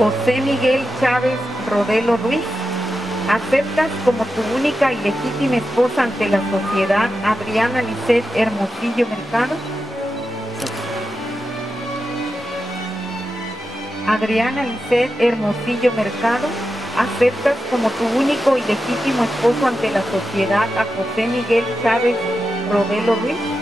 José Miguel Chávez Rodelo Ruiz, ¿aceptas como tu única y legítima esposa ante la sociedad Adriana Lisset Hermosillo Mercado? Adriana Lisset Hermosillo Mercado, ¿aceptas como tu único y legítimo esposo ante la sociedad a José Miguel Chávez Rodelo Ruiz?